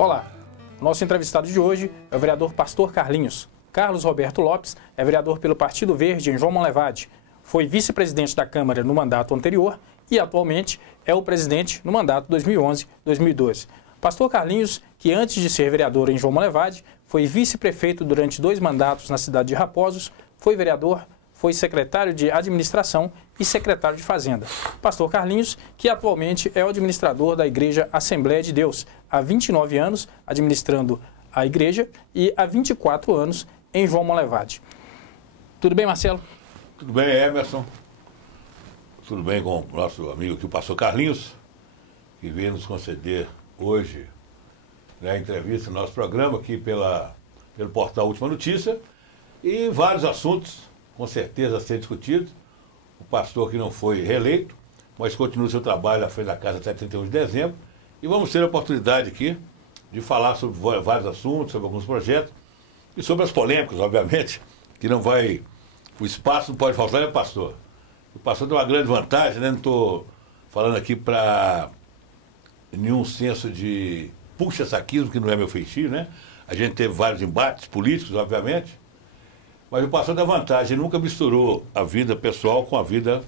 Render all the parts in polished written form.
Olá, nosso entrevistado de hoje é o vereador Pastor Carlinhos. Carlos Roberto Lopes é vereador pelo Partido Verde em João Monlevade. Foi vice-presidente da Câmara no mandato anterior e atualmente é o presidente no mandato 2011-2012. Pastor Carlinhos, que antes de ser vereador em João Monlevade, foi vice-prefeito durante 2 mandatos na cidade de Raposos, foi vereador, foi secretário de Administração e secretário de Fazenda. Pastor Carlinhos, que atualmente é o administrador da Igreja Assembleia de Deus, há 29 anos administrando a igreja e há 24 anos em João Monlevade. Tudo bem, Marcelo? Tudo bem, Emerson. Tudo bem com o nosso amigo aqui, o pastor Carlinhos, que veio nos conceder hoje a entrevista no nosso programa aqui pelo portal Última Notícia, e vários assuntos, com certeza, a ser discutidos. O pastor que não foi reeleito, mas continua o seu trabalho à frente da casa até 31 de dezembro, e vamos ter a oportunidade aqui de falar sobre vários assuntos, sobre alguns projetos, e sobre as polêmicas, obviamente, que não vai... O espaço não pode faltar, né, pastor? O pastor tem uma grande vantagem, né? Não estou falando aqui para nenhum senso de puxa-saquismo, que não é meu feitio, né? A gente teve vários embates políticos, obviamente, mas o pastor tem a vantagem, ele nunca misturou a vida pessoal com a vida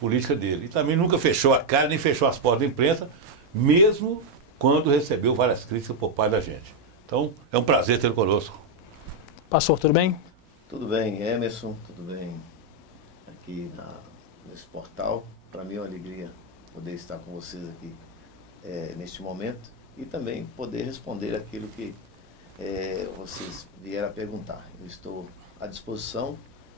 política dele. E também nunca fechou a cara, nem fechou as portas da imprensa, mesmo quando recebeu várias críticas por parte da gente. Então, é um prazer tê-lo conosco. Pastor, tudo bem? Tudo bem, Emerson, tudo bem aqui nesse portal. Para mim é uma alegria poder estar com vocês aqui neste momento e também poder responder aquilo que vocês vieram a perguntar. Eu estou à disposição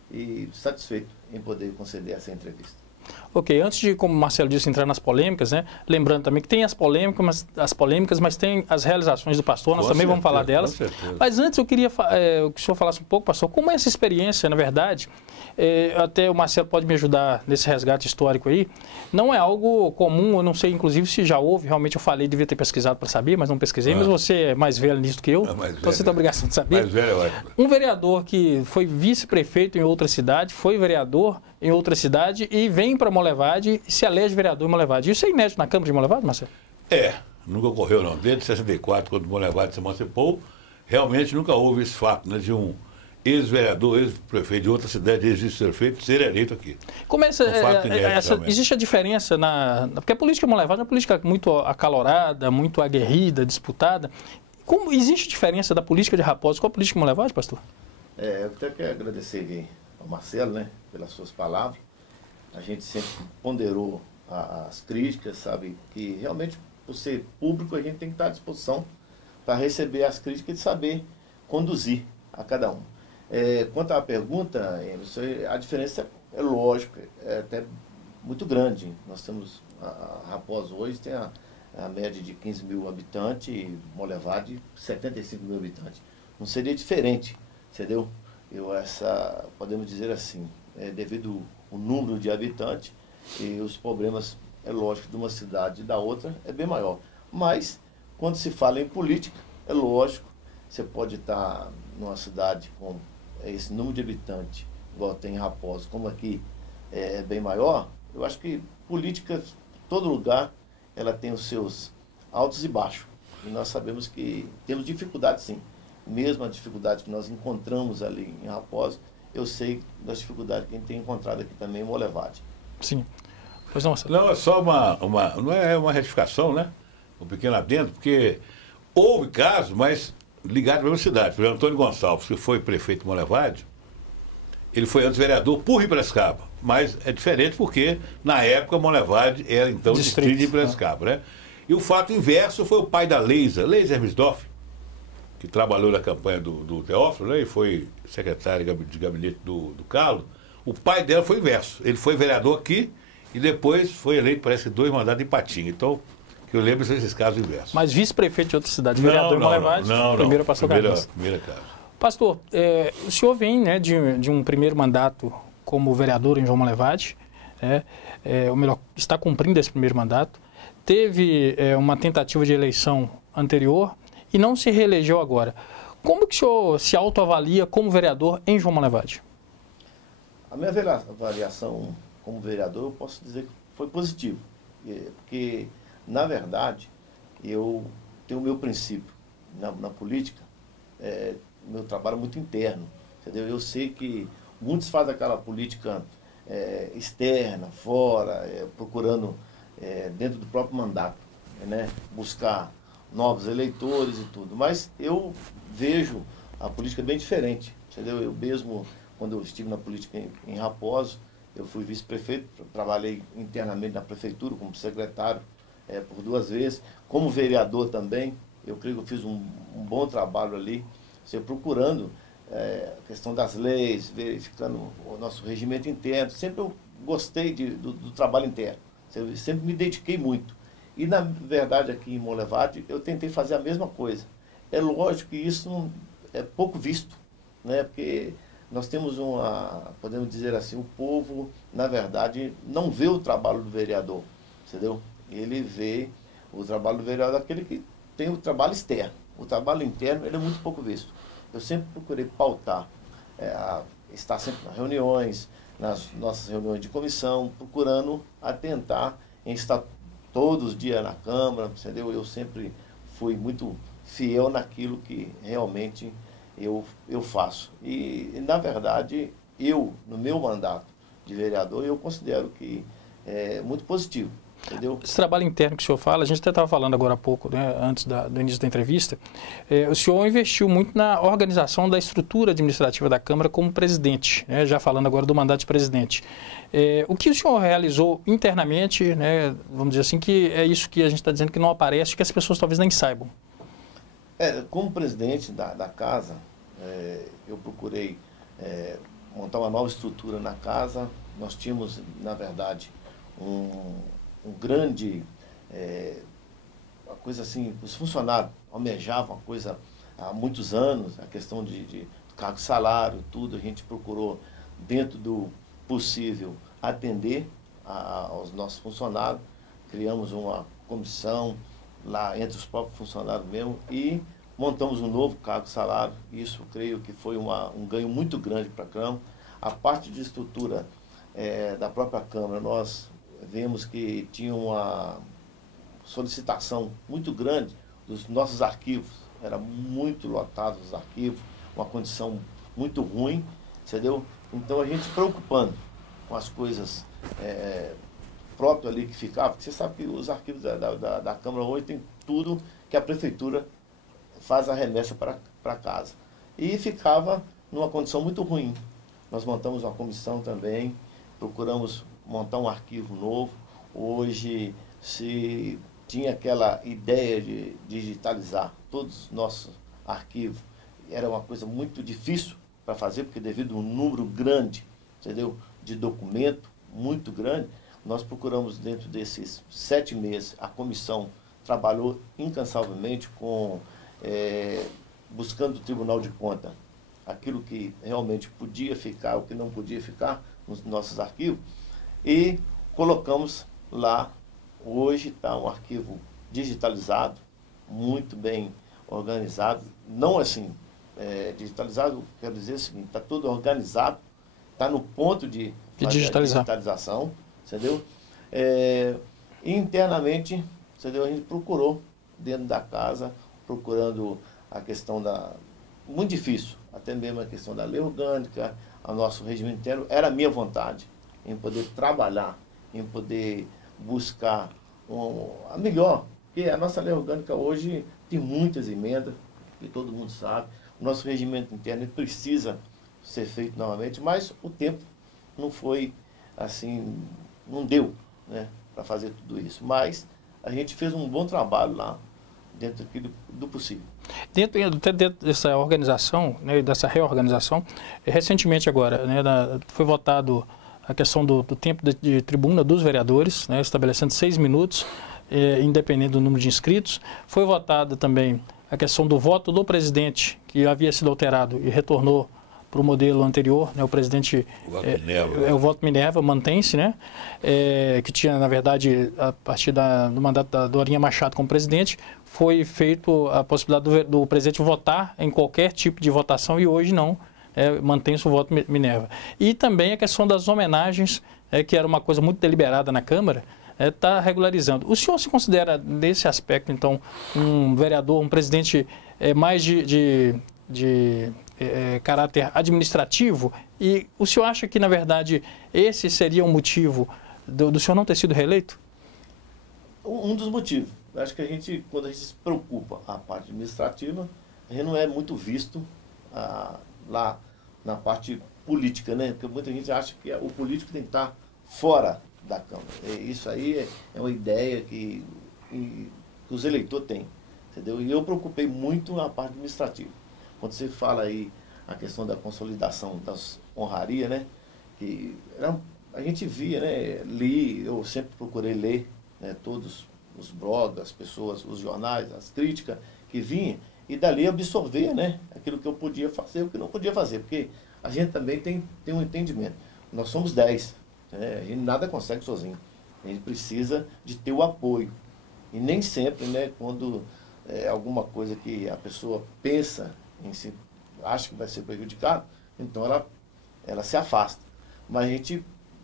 e satisfeito em poder conceder essa entrevista. Ok, antes de, como o Marcelo disse, entrar nas polêmicas, né? Lembrando também que tem as polêmicas, mas tem as realizações do pastor, nós também vamos falar delas. Mas antes eu queria que o senhor falasse um pouco, pastor, como é essa experiência, na verdade, até o Marcelo pode me ajudar nesse resgate histórico aí, não é algo comum, eu não sei inclusive se já houve, realmente eu falei, devia ter pesquisado para saber, mas não pesquisei, mas você é mais velho nisso do que eu, então você tem a obrigação de saber. Mais velho, é. Um vereador que foi vice-prefeito em outra cidade, foi vereador em outra cidade e vem para Monlevade e se elege vereador em Monlevade. Isso é inédito na Câmara de Monlevade, Marcelo? Nunca ocorreu não. Desde 64, quando Monlevade se emancipou, realmente nunca houve esse fato, né, de um ex-vereador, ex-prefeito de outra cidade, ex-vice-prefeito, ser eleito aqui. Como é existe a diferença porque a política de Monlevade é uma política muito acalorada, muito aguerrida, disputada. Como existe diferença da política de Raposos com a política de Monlevade, pastor? Eu até quero agradecer aqui ao Marcelo, né, pelas suas palavras. A gente sempre ponderou as críticas, sabe, que realmente, por ser público, a gente tem que estar à disposição para receber as críticas e saber conduzir a cada um. Quanto à pergunta, Emerson, a diferença é lógica, é até muito grande. Nós temos, a Raposos hoje tem a média de 15 mil habitantes e Monlevade 75 mil habitantes. Não seria diferente, entendeu? Podemos dizer assim, devido ao número de habitantes e os problemas, é lógico, de uma cidade e da outra é bem maior. Mas, quando se fala em política, é lógico, você pode estar numa cidade com esse número de habitantes, igual tem em Raposos, como aqui é bem maior. Eu acho que política, todo lugar, ela tem os seus altos e baixos. E nós sabemos que temos dificuldade, sim. Mesmo a dificuldade que nós encontramos ali em Raposos, eu sei das dificuldades que a gente tem encontrado aqui também em Monlevade. Sim. Pois não, não, é só não é uma retificação, né? Um pequeno adendo, porque houve casos, mas ligados à mesma cidade. Por exemplo, Antônio Gonçalves, que foi prefeito de Monlevade, ele foi antes vereador por Piracicaba, mas é diferente porque, na época, Monlevade era, então, distrito de Piracicaba, né? E o fato inverso foi o pai da Leisa Hermesdorf, que trabalhou na campanha do Teófilo, né, e foi secretário de gabinete do Carlos. O pai dela foi o inverso. Ele foi vereador aqui e depois foi eleito, parece que 2 mandatos em Patinga. Então, que eu lembro desses casos inversos. Mas vice-prefeito de outra cidade, vereador em Monlevade, primeiro pastor Carlinhos. Primeira casa. Pastor, o senhor vem, né, de um primeiro mandato como vereador em João Monlevade, ou melhor, está cumprindo esse primeiro mandato, teve uma tentativa de eleição anterior e não se reelegeu agora. Como que o senhor se autoavalia como vereador em João Monlevade? A minha avaliação como vereador, eu posso dizer que foi positivo. Porque, na verdade, eu tenho o meu princípio. na política, meu trabalho é muito interno, entendeu? Eu sei que muitos fazem aquela política externa, fora, procurando dentro do próprio mandato, né? Buscar novos eleitores e tudo. Mas eu vejo a política bem diferente, entendeu? Eu mesmo, quando eu estive na política em Raposo, eu fui vice-prefeito, trabalhei internamente na prefeitura como secretário por 2 vezes, como vereador também. Eu creio que eu fiz um bom trabalho ali, procurando a questão das leis, verificando o nosso regimento interno. Sempre eu gostei do trabalho interno, eu sempre me dediquei muito. E, na verdade, aqui em Monlevade, eu tentei fazer a mesma coisa. É lógico que isso não é pouco visto, né? Porque nós temos podemos dizer assim, o povo, na verdade, não vê o trabalho do vereador, entendeu? Ele vê o trabalho do vereador daquele que tem o trabalho externo. O trabalho interno, ele é muito pouco visto. Eu sempre procurei pautar, estar sempre nas reuniões, nas nossas reuniões de comissão, procurando atentar em estar todos os dias na Câmara, entendeu? Eu sempre fui muito fiel naquilo que realmente eu faço. E, na verdade, no meu mandato de vereador, eu considero que é muito positivo. Entendeu? Esse trabalho interno que o senhor fala, a gente até estava falando agora há pouco, né, antes do início da entrevista, o senhor investiu muito na organização da estrutura administrativa da Câmara como presidente, né, já falando agora do mandato de presidente. O que o senhor realizou internamente, né, vamos dizer assim, que é isso que a gente está dizendo que não aparece, que as pessoas talvez nem saibam? Como presidente da casa, eu procurei montar uma nova estrutura na casa. Nós tínhamos, na verdade, um grande, uma coisa assim, os funcionários almejavam uma coisa há muitos anos, a questão de cargo de salário, tudo, a gente procurou, dentro do possível, atender aos nossos funcionários, criamos uma comissão lá entre os próprios funcionários mesmo e montamos um novo cargo de salário. Isso, creio que foi um ganho muito grande para a Câmara. A parte de estrutura da própria Câmara, nós vemos que tinha uma solicitação muito grande dos nossos arquivos, era muito lotado os arquivos, uma condição muito ruim, entendeu? Então a gente preocupando com as coisas próprias ali que ficavam, porque você sabe que os arquivos da Câmara hoje tem tudo que a Prefeitura faz a remessa para casa. E ficava numa condição muito ruim. Nós montamos uma comissão também, procuramos montar um arquivo novo. Hoje se tinha aquela ideia de digitalizar todos os nossos arquivos. Era uma coisa muito difícil para fazer, porque devido a um número grande, entendeu, de documento, muito grande, nós procuramos dentro desses 7 meses, a comissão trabalhou incansavelmente buscando o Tribunal de Contas, aquilo que realmente podia ficar, o que não podia ficar nos nossos arquivos, e colocamos lá. Hoje está um arquivo digitalizado, muito bem organizado, não assim, digitalizado, quero dizer o seguinte, está tudo organizado, está no ponto de digitalização, entendeu? Internamente, entendeu? A gente procurou, dentro da casa, procurando a questão muito difícil, até mesmo a questão da lei orgânica, o nosso regime interno, era a minha vontade em poder trabalhar, em poder buscar a melhor, porque a nossa lei orgânica hoje tem muitas emendas, que todo mundo sabe, o nosso regimento interno precisa ser feito novamente, mas o tempo não foi assim, não deu, né, para fazer tudo isso, mas a gente fez um bom trabalho lá, dentro do possível. Dentro dessa organização, né, dessa reorganização, recentemente agora, né, foi votado a questão do tempo de tribuna dos vereadores, né, estabelecendo 6 minutos, independente do número de inscritos. Foi votada também a questão do voto do presidente, que havia sido alterado e retornou para o modelo anterior, né, o presidente... O voto Minerva mantém-se, né, que tinha, na verdade, a partir do mandato da Dorinha Machado como presidente, foi feito a possibilidade do presidente votar em qualquer tipo de votação e hoje não, mantém-se o voto Minerva. E também a questão das homenagens, que era uma coisa muito deliberada na Câmara, está regularizando. O senhor se considera, nesse aspecto, então, um vereador, um presidente mais de caráter administrativo? E o senhor acha que, na verdade, esse seria um motivo do senhor não ter sido reeleito? Um dos motivos. Eu acho que quando a gente se preocupa a parte administrativa, a gente não é muito visto lá na parte política, né? Porque muita gente acha que o político tem que estar fora da Câmara. Isso aí é uma ideia que os eleitores têm, entendeu? E eu preocupei muito na parte administrativa. Quando você fala aí a questão da consolidação das honrarias, né? Que a gente via, né? Eu sempre procurei ler, né, todos os blogs, as pessoas, os jornais, as críticas que vinham, e dali absorver, né, aquilo que eu podia fazer e o que não podia fazer, porque a gente também tem um entendimento. Nós somos 10, né, a gente nada consegue sozinho, a gente precisa de ter o apoio, e nem sempre, né, quando alguma coisa que a pessoa pensa em si, acha que vai ser prejudicado, então ela se afasta. Mas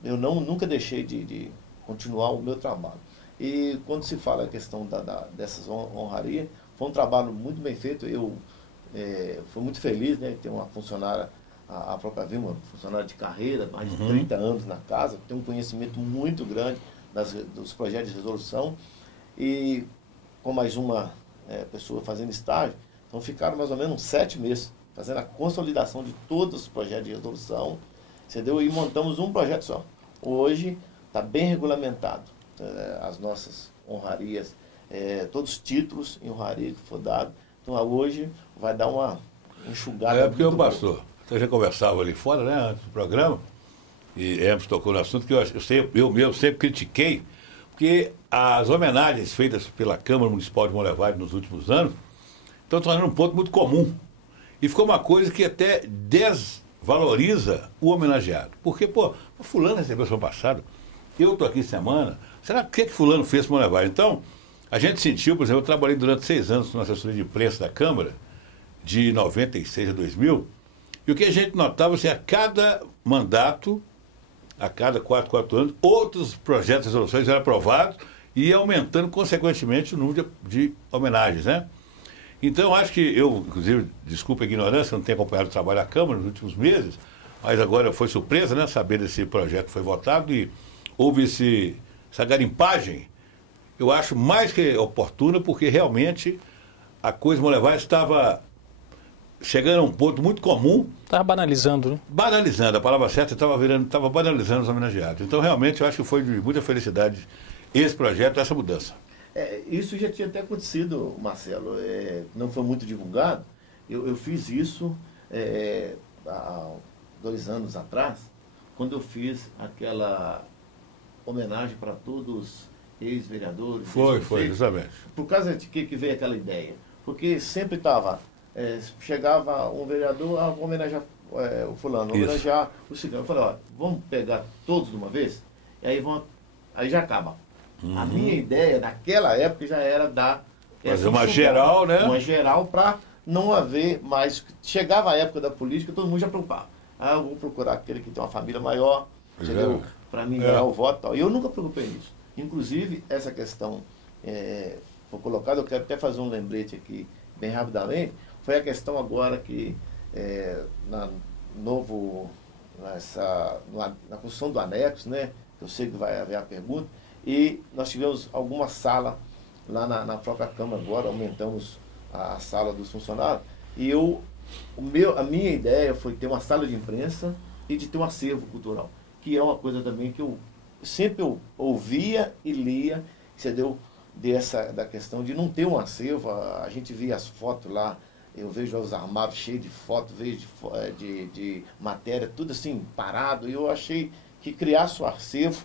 eu nunca deixei de continuar o meu trabalho. E quando se fala a questão dessas honrarias, foi um trabalho muito bem feito. Eu fui muito feliz, né, de ter uma funcionária, a própria Vilma, funcionária de carreira, mais de 30 anos na casa, tem um conhecimento muito grande dos projetos de resolução, e com mais uma pessoa fazendo estágio, então ficaram mais ou menos 7 meses fazendo a consolidação de todos os projetos de resolução, entendeu? E montamos um projeto só. Hoje está bem regulamentado as nossas honrarias, todos os títulos em honraria que for dado. Então hoje vai dar uma enxugada. Porque o pastor, eu já conversava ali fora, né, antes do programa, e Hermes tocou no assunto que eu mesmo sempre critiquei, porque as homenagens feitas pela Câmara Municipal de Monlevade nos últimos anos estão tornando um ponto muito comum. E ficou uma coisa que até desvaloriza o homenageado. Porque, fulano recebeu semana passada, eu estou aqui semana, será que fulano fez para Monlevade? Então, a gente sentiu, por exemplo, eu trabalhei durante 6 anos na assessoria de imprensa da Câmara, de 96 a 2000, e o que a gente notava, assim, a cada mandato, a cada 4 anos, outros projetos de resoluções eram aprovados e ia aumentando, consequentemente, o número de homenagens, né? Então, acho que inclusive, desculpa a ignorância, não tenho acompanhado o trabalho da Câmara nos últimos meses, mas agora foi surpresa, né, saber desse projeto que foi votado e houve essa garimpagem. Eu acho mais que oportuna, porque realmente a coisa Monlevade estava chegando a um ponto muito comum. Estava banalizando, né? Banalizando, a palavra certa, estava banalizando os homenageados. Então, realmente, eu acho que foi de muita felicidade esse projeto, essa mudança. Isso já tinha até acontecido, Marcelo, não foi muito divulgado. Eu fiz isso há 2 anos atrás, quando eu fiz aquela homenagem para todos os ex-vereadores. Foi, justamente. Por causa de que veio aquela ideia? Porque sempre chegava um vereador, vou homenagear o fulano, vou homenagear o cigano. Eu falei, vamos pegar todos de uma vez? E aí já acaba. A minha ideia, naquela época, já era dar... Fazer uma geral, né? Uma geral para não haver mais... Chegava a época da política, todo mundo já preocupava. Eu vou procurar aquele que tem uma família maior, entendeu? Para mim ganhar o voto e tal. E eu nunca preocupei nisso. Inclusive, essa questão foi colocada, eu quero até fazer um lembrete aqui, bem rapidamente, foi a questão agora que na construção do anexo, né? Eu sei que vai haver a pergunta, e nós tivemos alguma sala lá na própria Câmara agora, aumentamos a sala dos funcionários, e a minha ideia foi ter uma sala de imprensa e de ter um acervo cultural, que é uma coisa também que eu sempre ouvia e lia, entendeu? Da questão de não ter um acervo. A gente via as fotos lá, eu vejo os armários cheios de fotos, vejo de matéria, tudo assim, parado, e eu achei que criasse um acervo,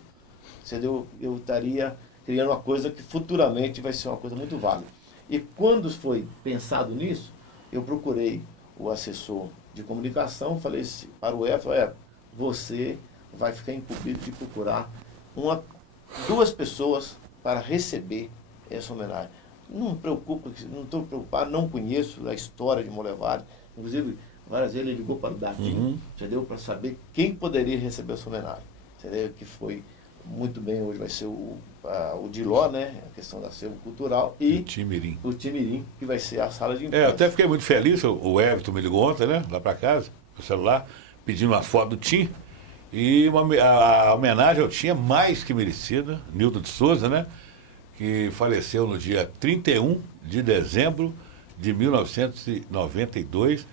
entendeu? Eu estaria criando uma coisa que futuramente vai ser uma coisa muito válida. E quando foi pensado nisso, eu procurei o assessor de comunicação, falei para o EFA, você vai ficar incumbido de procurar 2 pessoas para receber essa homenagem. Não me preocupa, não estou preocupado, não conheço a história de Monlevade. Inclusive, várias vezes ele ligou para o Datinho, entendeu? Para saber quem poderia receber essa homenagem. Entendeu? Que foi muito bem hoje vai ser o Diló, né? A questão da acervo cultural e o Timirim, que vai ser a sala de imprensa. Eu até fiquei muito feliz, o Everton me ligou ontem, né? Lá para casa, no celular, pedindo uma foto do Tim. E a homenagem ao Tim é mais que merecida, Nilton de Souza, né? Que faleceu no dia 31 de dezembro de 1992.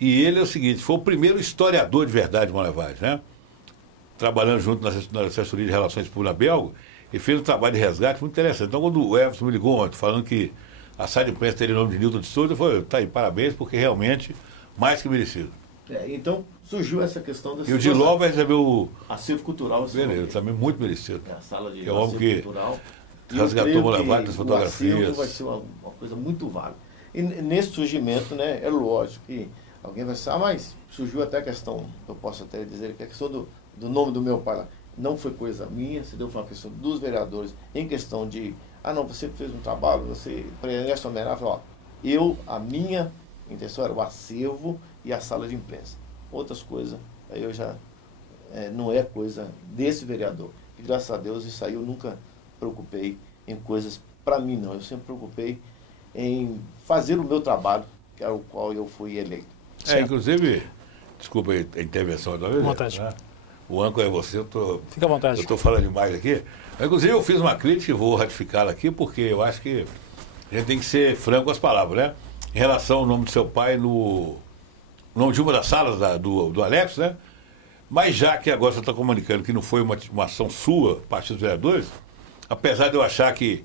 E ele é o seguinte, foi o primeiro historiador de verdade de Monlevade, né? Trabalhando junto na assessoria de relações públicas Belga, e fez um trabalho de resgate muito interessante. Então, quando o Everton me ligou ontem, falando que a sala de imprensa teria o nome de Nilton de Souza, eu falei, tá aí, parabéns, porque realmente mais que merecido. Então, surgiu essa questão da... E o Diló vai receber o... acervo cultural. Beleza, também muito merecido. A sala de acervo cultural. Resgatou Monlevade das fotografias. O acervo vai ser uma coisa muito válida. E nesse surgimento, né, é lógico que alguém vai dizer, mas surgiu até a questão, eu posso até dizer que a questão do nome do meu pai lá, não foi coisa minha, se deu foi uma questão dos vereadores, em questão de, não, você fez um trabalho, você preenche homenagem, a minha intenção era o acervo e a sala de imprensa. Outras coisas, aí eu já, não é coisa desse vereador. E graças a Deus, isso aí eu nunca preocupei em coisas para mim, não. Eu sempre preocupei em fazer o meu trabalho, que era o qual eu fui eleito. Inclusive, desculpa a intervenção da vez. Vontade. Né? O âncora é você, Fica à vontade. Eu estou falando demais aqui. Inclusive, eu fiz uma crítica e vou ratificá-la aqui, porque eu acho que a gente tem que ser franco com as palavras, né? Em relação ao nome do seu pai no nome de uma das salas do Alex, né? Mas já que agora você está comunicando que não foi uma ação sua, partido dos vereadores, apesar de eu achar que,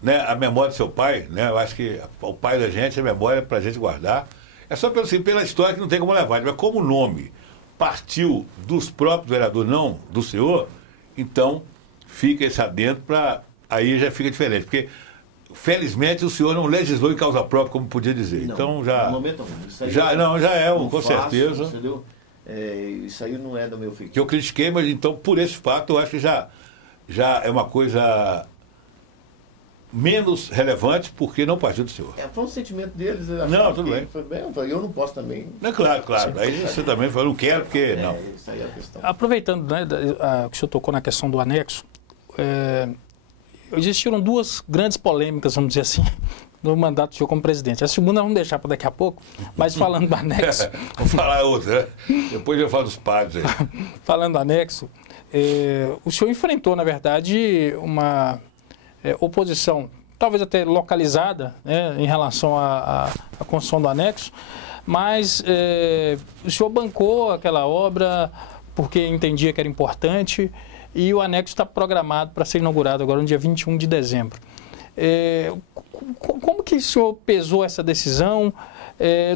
né, a memória do seu pai, né? Eu acho que o pai da gente, a memória é para a gente guardar. É só pela história que não tem como levar. Mas como o nome partiu dos próprios vereadores, não do senhor, então fica esse adendo para... Aí já fica diferente. Porque, felizmente, o senhor não legislou em causa própria, como podia dizer. Não, então já... No momento não. Isso aí já é, com certeza. Entendeu? Isso aí não é do meu filho. Que eu critiquei, mas então, por esse fato, eu acho que já é uma coisa menos relevante, porque não partiu do senhor. Foi um sentimento deles. Não, tudo bem. Foi bem. Eu não posso também. Claro. Aí você também falou, não quero, porque não. Isso aí é a questão. Aproveitando, né, que o senhor tocou na questão do anexo, existiram duas grandes polêmicas, vamos dizer assim, no mandato do senhor como presidente. A segunda vamos deixar para daqui a pouco, mas falando do anexo... Vou falar outra, né? Depois eu falo dos padres aí. Falando do anexo, o senhor enfrentou, na verdade, uma oposição, talvez até localizada, né, em relação à construção do anexo, mas o senhor bancou aquela obra porque entendia que era importante e o anexo está programado para ser inaugurado agora no dia 21 de dezembro. Como que o senhor pesou essa decisão?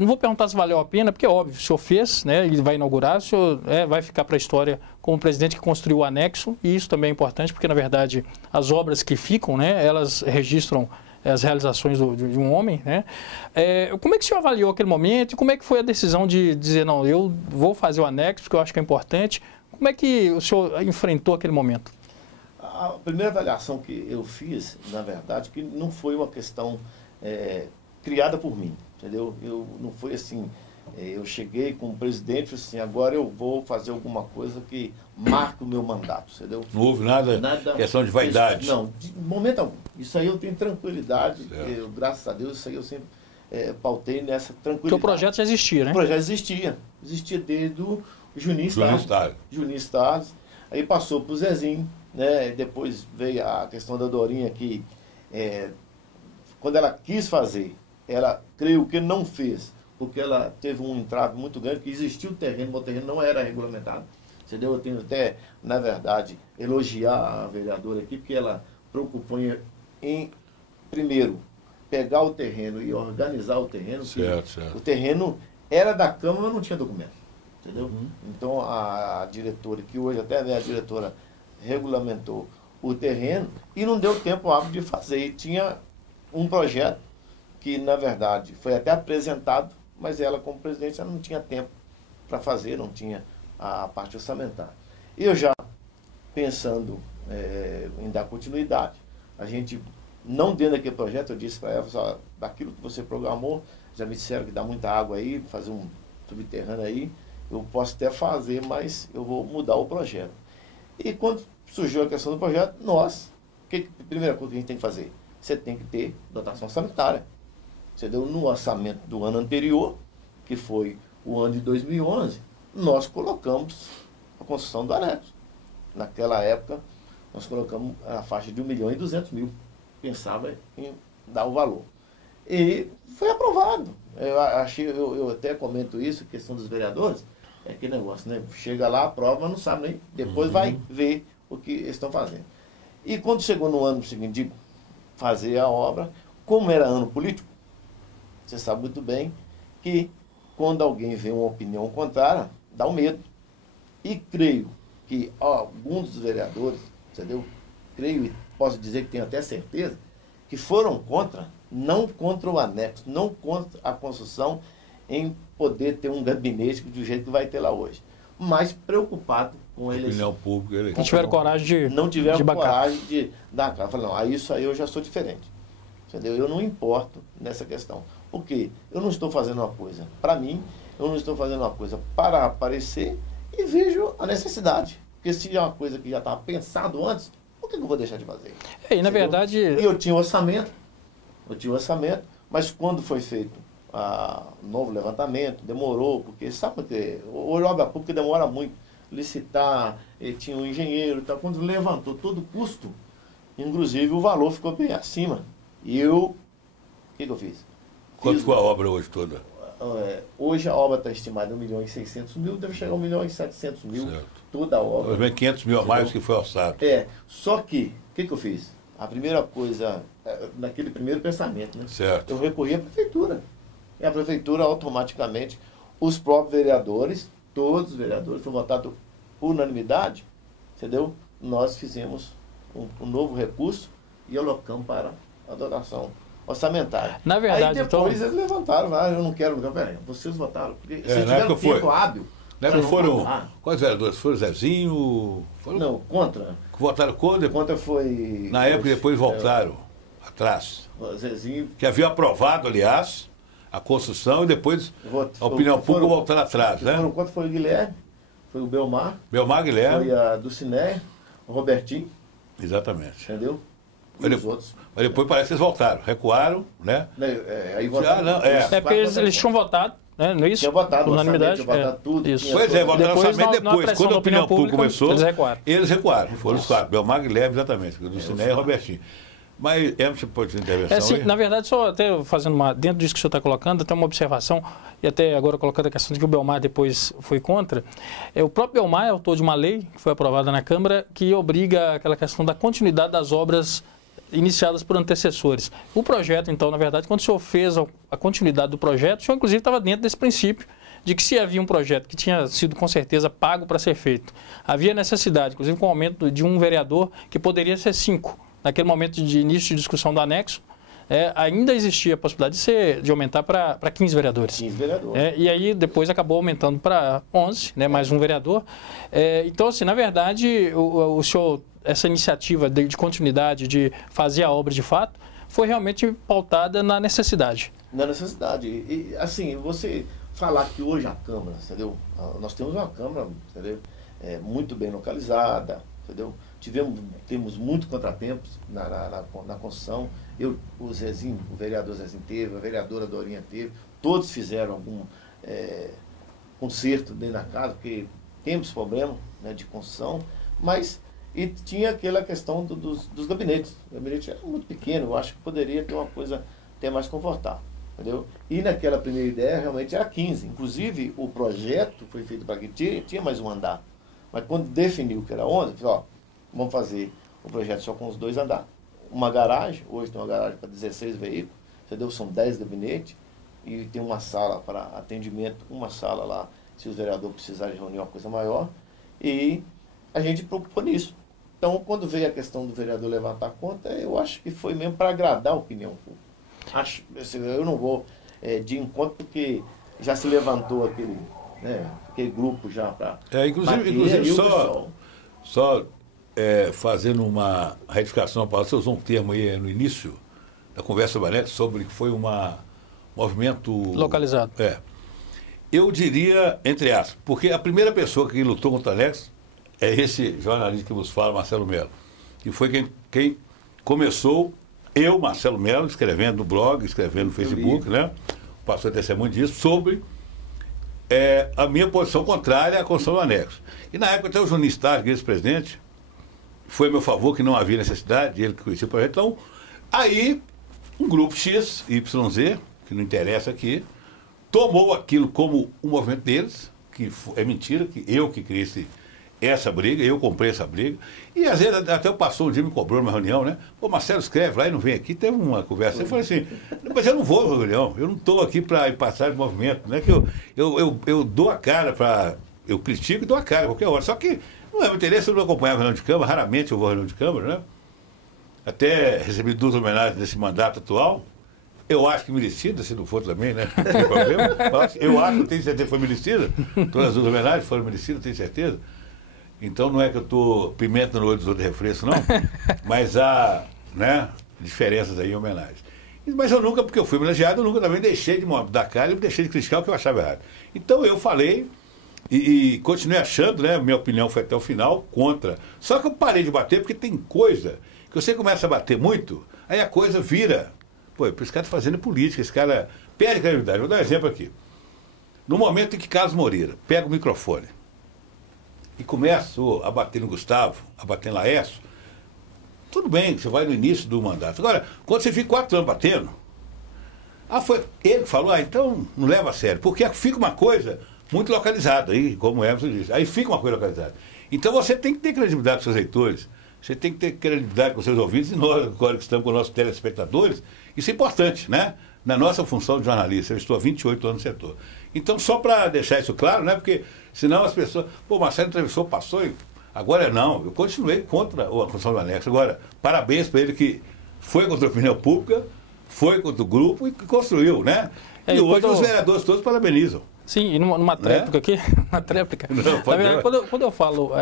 Não vou perguntar se valeu a pena, porque é óbvio, o senhor fez, né, ele vai inaugurar, o senhor vai ficar para a história como o presidente que construiu o anexo, e isso também é importante, porque, na verdade, as obras que ficam, né, elas registram as realizações de um homem, né? Como é que o senhor avaliou aquele momento e como é que foi a decisão de dizer, não, eu vou fazer o anexo, porque eu acho que é importante? Como é que o senhor enfrentou aquele momento? A primeira avaliação que eu fiz, na verdade, que não foi uma questão criada por mim, entendeu? Não foi assim, eu cheguei como presidente e falei assim, agora eu vou fazer alguma coisa que marque o meu mandato, entendeu? Não houve nada questão de vaidade? Não, de momento algum. Isso aí eu tenho tranquilidade, graças a Deus, isso aí eu sempre pautei nessa tranquilidade. Porque o projeto já existia, né? O projeto existia desde o Juninho Stars. Aí passou para o Zezinho, né? Depois veio a questão da Dorinha, que quando ela quis fazer, ela, creio que não fez, porque ela teve um entrave muito grande, que existia o terreno, mas o terreno não era regulamentado. Entendeu? Eu tenho até, na verdade, elogiar a vereadora aqui, porque ela preocupou em primeiro, pegar o terreno e organizar o terreno. Certo. O terreno era da Câmara, mas não tinha documento. Entendeu? Então, a diretora, que hoje até a diretora regulamentou o terreno, e não deu tempo hábil de fazer. E tinha um projeto que, na verdade, foi até apresentado, mas ela, como presidente, ela não tinha tempo para fazer, não tinha a parte orçamentária. E eu já, pensando em dar continuidade, a gente, não dentro daquele projeto, eu disse para ela, só, daquilo que você programou, já me disseram que dá muita água aí, fazer um subterrâneo aí, eu posso até fazer, mas eu vou mudar o projeto. E quando surgiu a questão do projeto, a primeira coisa que a gente tem que fazer? Você tem que ter dotação orçamentária. Você deu no orçamento do ano anterior, que foi o ano de 2011, nós colocamos a construção do anexo. Naquela época, nós colocamos a faixa de 1.200.000. Pensava em dar o valor. E foi aprovado. Eu até comento isso, questão dos vereadores, é aquele negócio, né? Chega lá, aprova, mas não sabe nem. Depois vai ver o que eles estão fazendo. E quando chegou no ano seguinte de fazer a obra, como era ano político, você sabe muito bem que quando alguém vê uma opinião contrária, dá um medo. E creio que alguns dos vereadores, entendeu? Creio e posso dizer que tenho até certeza, que foram contra, não contra o anexo, não contra a construção em poder ter um gabinete do jeito que vai ter lá hoje, mas preocupado com eles. Opinião pública. Não tiveram coragem de Não tiveram de coragem de dar cara. Falaram, não, isso aí eu já sou diferente. Entendeu? Eu não importo nessa questão. Por quê? Eu não estou fazendo uma coisa para mim, eu não estou fazendo uma coisa para aparecer e vejo a necessidade. Porque se é uma coisa que já estava pensado antes, por que eu vou deixar de fazer? E na verdade... E eu tinha orçamento, mas quando foi feito o novo levantamento, demorou, porque sabe por quê? Hoje a obra pública demora muito. Licitar, tinha um engenheiro e tal. Quando levantou todo o custo, inclusive o valor ficou bem acima. E o que eu fiz? Quanto ficou a obra hoje toda? Hoje a obra está estimada em 1.600.000, deve chegar a 1.700.000, certo. Toda a obra. 500 mil a mais que foi orçado. Só que, o que eu fiz? A primeira coisa, naquele primeiro pensamento, né? Certo. Eu recorri à prefeitura. E a prefeitura, automaticamente, os próprios vereadores, todos os vereadores, foi votado por unanimidade, entendeu? Nós fizemos um novo recurso e alocamos para a dotação orçamentária. Na verdade, aí depois então... eles levantaram lá, eu não quero, peraí, vocês votaram, porque vocês na época tiveram tempo hábil. Na época foram, quais vereadores? Foram Zezinho? Não, contra. Votaram contra? Contra foi... Na época depois voltaram atrás. Zezinho... Que havia aprovado, aliás, a construção e depois a opinião pública voltaram atrás, né? Foram contra foi o Guilherme, foi o Belmar. Guilherme. Foi a Dulcinea, o Robertinho. Exatamente. Entendeu? E os outros. Mas depois parece que eles voltaram, recuaram, né? Aí votaram. Porque eles tinham votado, né? Não é isso? Tinha votado unanimidade. Tinha votado tudo. Isso. Pois é, votaram orçamento depois. Quando a opinião pública começou, eles recuaram. Foram os quatro. Belmar, Guilherme, exatamente. Dulcinea e Robertinho. Mas, você pode ter intervenção sim, na verdade, só até fazendo dentro disso que o senhor está colocando, até uma observação, e até agora colocando a questão de que o Belmar depois foi contra, o próprio Belmar é autor de uma lei que foi aprovada na Câmara que obriga aquela questão da continuidade das obras iniciadas por antecessores. O projeto, então, na verdade, quando o senhor fez a continuidade do projeto, o senhor, inclusive, estava dentro desse princípio de que se havia um projeto que tinha sido, com certeza, pago para ser feito, havia necessidade, inclusive, com o aumento de um vereador, que poderia ser 5. Naquele momento de início de discussão do anexo, ainda existia a possibilidade de aumentar para 15 vereadores. 15 vereadores. E aí depois acabou aumentando para 11, né, mais um vereador. Então, assim, na verdade, o senhor, essa iniciativa de continuidade, de fazer a obra de fato, foi realmente pautada na necessidade. Na necessidade. E, assim, você falar que hoje a Câmara, entendeu? Nós temos uma Câmara, entendeu? Muito bem localizada, entendeu? Temos muitos contratempos na construção. O Zezinho, o vereador Zezinho teve, a vereadora Dorinha teve, todos fizeram algum conserto dentro da casa, porque temos problemas, né, de construção, mas e tinha aquela questão dos gabinetes. O gabinete era muito pequeno, eu acho que poderia ter uma coisa até mais confortável. Entendeu? E naquela primeira ideia realmente era 15. Inclusive o projeto foi feito para que tinha mais um andar. Mas quando definiu que era 11, falou, ó, vamos fazer o projeto só com os 2 andares. Uma garagem, hoje tem uma garagem para 16 veículos, entendeu? São 10 gabinetes e tem uma sala para atendimento, uma sala lá, se os vereadores precisarem reunir uma coisa maior. E a gente preocupou nisso. Então, quando veio a questão do vereador levantar a conta, eu acho que foi mesmo para agradar a opinião pública. Eu não vou de encontro porque já se levantou aquele grupo já para... inclusive só fazendo uma retificação, você usou um termo aí no início da conversa do Anexo sobre que foi um movimento... localizado. Eu diria, entre aspas, porque a primeira pessoa que lutou contra o Anexo é esse jornalista que vos fala, Marcelo Mello. E foi quem começou, eu, Marcelo Mello, escrevendo no blog, escrevendo no Facebook, né? Passou a testemunho disso, sobre a minha posição contrária à construção do anexo. E na época até o Juninho Stark, ex-presidente, foi a meu favor que não havia necessidade, ele que conhecia o projeto. Então, aí, um grupo X, YZ, que não interessa aqui, tomou aquilo como um movimento deles, que é mentira, que eu que criei essa briga, eu comprei essa briga, e às vezes até o pastor um dia me cobrou numa reunião, né? Pô, Marcelo, escreve lá e não vem aqui. Teve uma conversa, eu falei assim, mas eu não vou na reunião, eu não estou aqui para passar de movimento, né? Que eu dou a cara para... Eu critico e dou a cara a qualquer hora, só que não é meu interesse, eu não acompanhar a reunião de Câmara, raramente eu vou à reunião de Câmara, né? Até recebi 2 homenagens nesse mandato atual, eu acho que merecida, se não for também, né? Não tem problema. Eu acho, tenho certeza que foi merecida, todas as 2 homenagens foram merecidas, tenho certeza. Então não é que eu estou pimenta no olho dos outros refrescos, não, mas há, né, diferenças aí em homenagens. Mas eu nunca, porque eu fui homenageado, eu nunca também deixei de dar cara e deixei de criticar o que eu achava errado. Então eu falei e continuei achando, né, minha opinião foi até o final, contra. Só que eu parei de bater porque tem coisa que você começa a bater muito, aí a coisa vira. Pô, esse cara está fazendo política, esse cara perde credibilidade. Vou dar um exemplo aqui. No momento em que Carlos Moreira pega o microfone e começou a bater no Gustavo, a bater em Laércio, tudo bem, você vai no início do mandato. Agora, quando você fica 4 anos batendo, foi ele que falou, então não leva a sério, porque fica uma coisa muito localizada, aí, como o Emerson disse, aí fica uma coisa localizada. Então você tem que ter credibilidade com seus leitores, você tem que ter credibilidade com seus ouvintes, e nós, agora que estamos com os nossos telespectadores, isso é importante, né? Na nossa função de jornalista, eu estou há 28 anos no setor. Então, só para deixar isso claro, né? Porque senão as pessoas, pô, Marcelo entrevistou, passou e agora não. Eu continuei contra a construção do anexo. Agora, parabéns para ele que foi contra a opinião pública, foi contra o grupo e construiu, né? E hoje os vereadores todos parabenizam. Sim, e numa tréplica aqui, uma tréplica. Na verdade, quando eu falo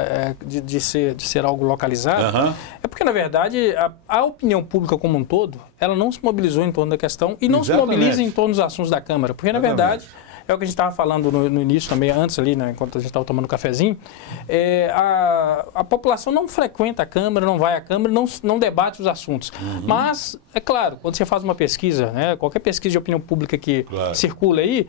de ser algo localizado, é porque, na verdade, a opinião pública como um todo, ela não se mobilizou em torno da questão e não se mobiliza em torno dos assuntos da Câmara. Porque, na verdade, é o que a gente estava falando no início também, antes ali, né, enquanto a gente estava tomando um cafezinho, a população não frequenta a Câmara, não vai à Câmara, não debate os assuntos. Mas, é claro, quando você faz uma pesquisa, né, qualquer pesquisa de opinião pública que circula aí,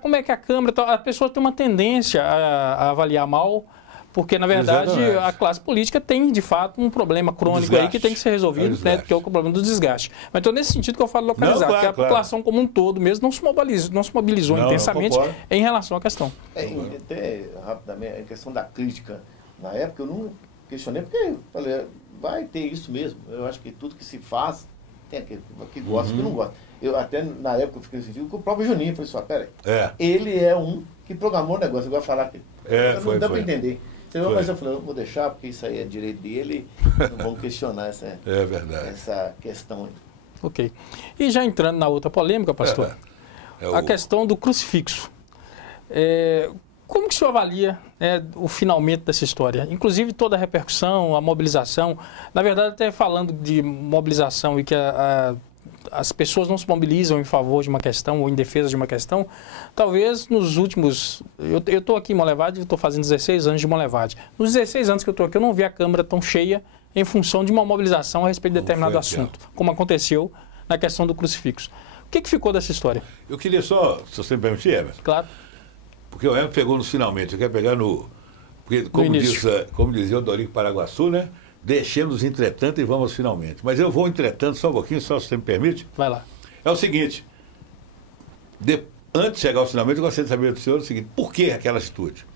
como é que a Câmara... A pessoa tem uma tendência a avaliar mal, porque, na verdade, a classe política tem, de fato, um problema crônico aí que tem que ser resolvido, né, que é o problema do desgaste. Mas então, nesse sentido que eu falo localizado, porque a população como um todo mesmo não se mobilizou intensamente em relação à questão. Até, rapidamente, a questão da crítica, na época, eu não questionei, porque eu falei, vai ter isso mesmo. Eu acho que tudo que se faz, tem aquele que gosta e que não gosta. Eu até, na época, eu fiquei sentindo com o próprio Juninho, eu falei assim, peraí, ele é um que programou o negócio, agora falar que não dá para entender. Mas eu falei, eu vou deixar, porque isso aí é direito dele, não vamos questionar essa questão aí. Ok. E já entrando na outra polêmica, pastor, a questão do crucifixo. Como que o senhor avalia o finalmente dessa história? Inclusive toda a repercussão, a mobilização, na verdade até falando de mobilização e que as pessoas não se mobilizam em favor de uma questão ou em defesa de uma questão, talvez nos últimos... Eu estou aqui em Monlevade, estou fazendo 16 anos de Monlevade. Nos 16 anos que eu estou aqui, eu não vi a Câmara tão cheia em função de uma mobilização a respeito de determinado assunto, como aconteceu na questão do crucifixo. O que ficou dessa história? Eu queria só, se você me permitir, Emerson. Claro. Porque o Emerson pegou nos finalmente, eu quero pegar no... Porque, como dizia o Dorico Paraguaçu, né? Deixemos entretanto e vamos finalmente. Mas eu vou entretanto só um pouquinho, só se você me permite. Vai lá. É o seguinte, antes de chegar ao finalmente, eu gostaria de saber do senhor o seguinte, por que aquela atitude?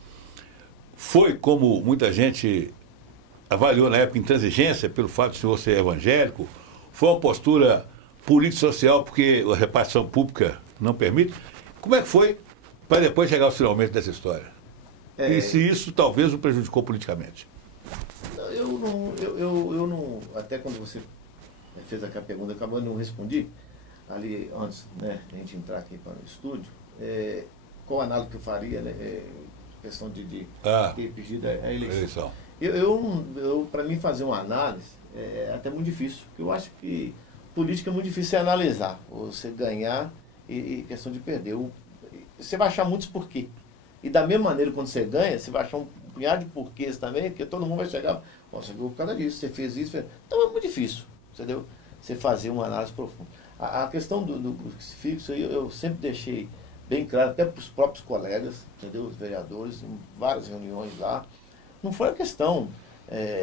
Foi como muita gente avaliou na época intransigência pelo fato de o senhor ser evangélico? Foi uma postura político-social porque a repartição pública não permite? Como é que foi para depois chegar ao finalmente dessa história? E se isso talvez o prejudicou politicamente? Eu não, até quando você fez aquela pergunta, eu não respondi, ali antes, né, de a gente entrar aqui para o estúdio, qual análise que eu faria, né, questão de ter pedido a eleição. Para mim fazer uma análise é até muito difícil, porque eu acho que política é muito difícil você analisar, você ganhar e questão de perder. Você vai achar muitos porquê. E da mesma maneira, quando você ganha, você vai achar um punhado de porquês também, porque todo mundo vai chegar, você viu por causa disso, você fez isso, então é muito difícil, entendeu? Você fazer uma análise profunda. A questão do crucifixo, eu sempre deixei bem claro, até para os próprios colegas, entendeu? Os vereadores, em várias reuniões lá, não foi uma questão